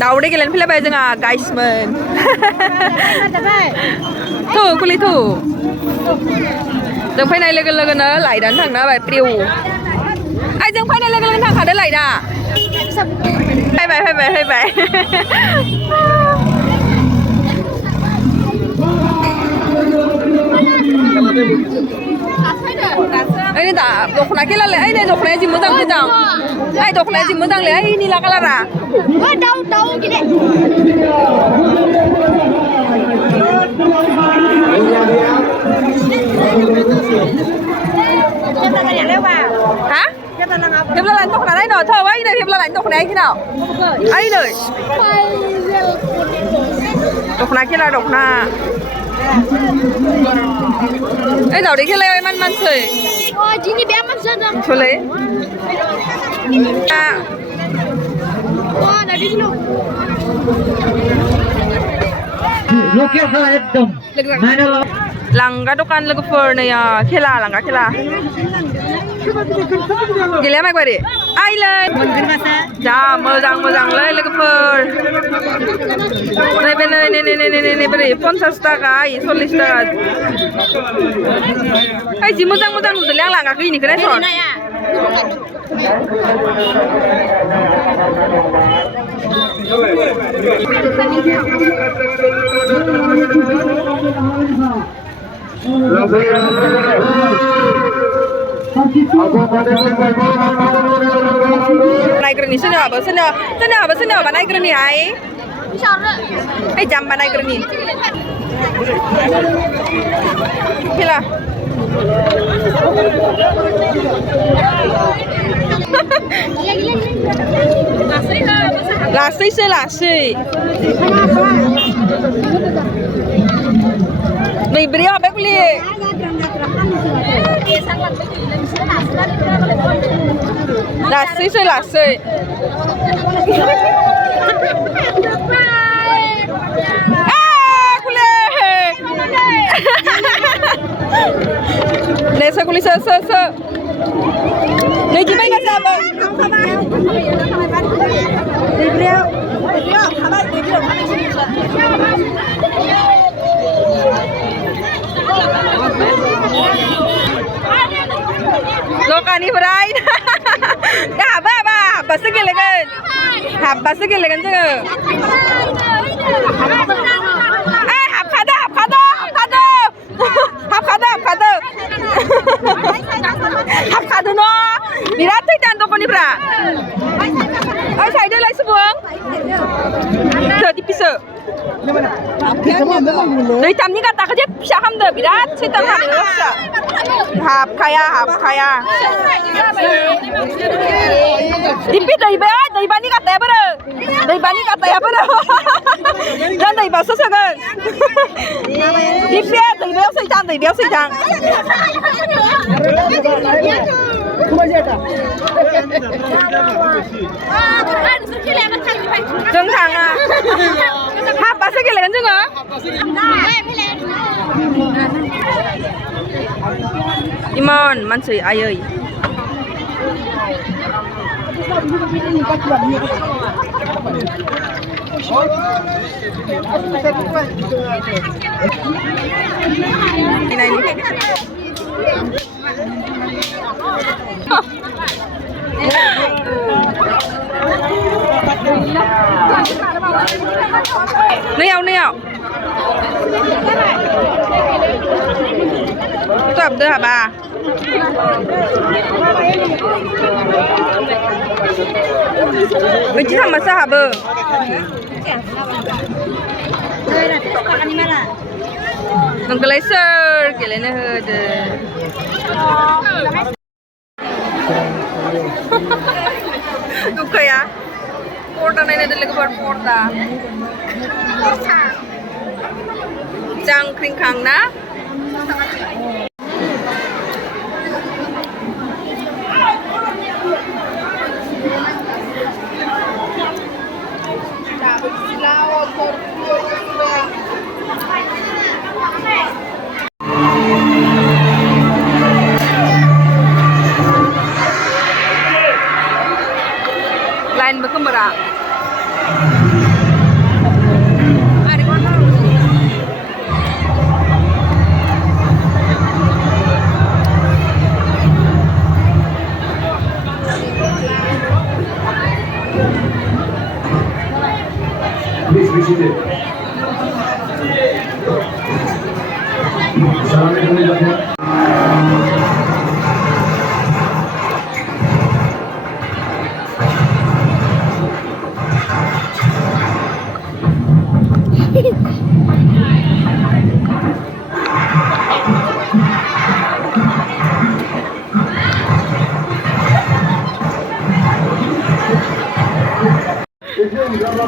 दावदै गेलेनो फैलायबाय जोंहा गाइसमोन थु कुलि थु जों फैनाय लोगो लोगोनो लाइटआनो थांना होबाय प्रिउ ओइ जों फैनाय लोगो लोगोनो थांखादो लाइटआ फैबाय ini dah dokna kela le, ini dokna jim mudang, ay dokna jim mudang le, ay ini lah kalara. Wah tahu gini. Hah? Phim là lạnh dokna này nọ, thơ quá, ini phim là lạnh dokna khi nào? Ay này. Dokna kela dokna. Ấy đầu đi cái leo man sơi. Chị đi bé man sơi đâu. Cho lấy. Wah, dari dulu. Lokal salah एकदम. Mana lo? Langga dokan lagu furniya, khela langga khela. Gila mai kwari. Ailen. Ja, mojang le lagu fur. Nih beri 50 taka, 40 taka. Ai ji mojang udah liang langga ke ini kena son. Naik kerani sini apa naik kerani ai? Jam naik kerani. Kila. Lasih. Nih beri apa kulit? Lasih. Kulit. Nesa kulit se. Nih gimana nggak siapa? Lokani bride. Ya apa segelegan. Apa segelegan tuh? Hapkado no. Birat tidak untuk ni bra. Ay saya dah lagi sebuang. Jadi pisau. Dari tam ni kata kerja pisah ham dah birat. Saya tak ada rasa. Hap kaya. Dipi dari bani kata apa dah? Dari bani kata apa dah? Dan dari bahasa segan. Dipi dari biasa sejang.正常啊，apa sih kalian juga? Imon, mansui ayoi. Ini. Nèo. Tập đưa hả bà? Mình chỉ làm mà sao hả bờ? Mình cứ lấy sơ kiểu lấy nó hơi Đúng ya? Porta này ada lagi buat porta. Jangkring kang na. Lain berkembang. kamera. Please be seated. Assalamualaikum.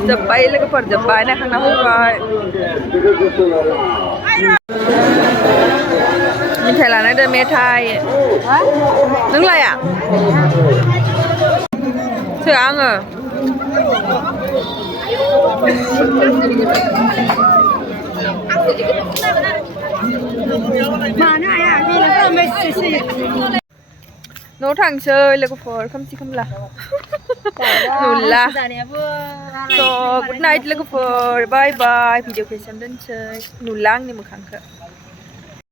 Jabay lagi per jabay na kena hukai. Mình thấy là nó đây mê thai. Đứng lại à? Chưa ăn à? Mà nó ai à, đi là mày xì. Nó thằng chơi là có phở không chỉ không là. Nulla. So good night là có phở. Bye bye. Video kay xem đến chơi. Nulang ni mo khang ka.